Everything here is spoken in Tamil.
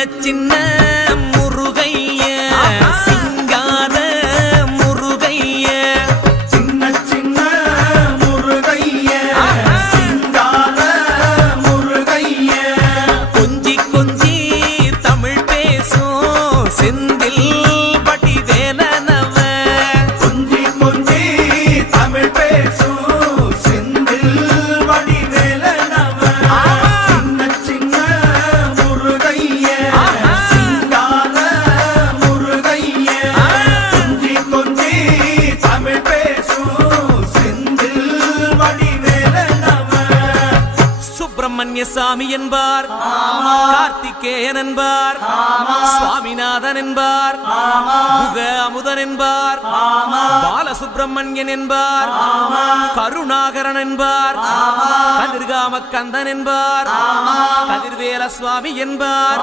சின்ன முருகைய சிங்கார முருகைய சின்ன சின்ன முருகைய சிங்கார முருகைய கொஞ்சி கொஞ்சி தமிழ் பேசும் செந்தில் பட்டி வேலனவ கொஞ்சி கொஞ்சி தமிழ் பேசும் செந்தில் படி வேலனவ சின்ன சின்ன முருகைய சிங்கார முருகைய கொஞ்சி கொஞ்சி தமிழ் பேசும் செந்தில் படி வேலனவ சுப்பிரமணிய சாமி என்பார், கார்த்திகேயன் என்பார், சுவாமிநாதன் என்பார், முக அமுதன் என்பார், பாலசுப்பிரமணியன் என்பார், கருணாகரன் என்பார், கதிர்காம கந்தன் என்பார், கதிர்வேல சுவாமி என்பார்.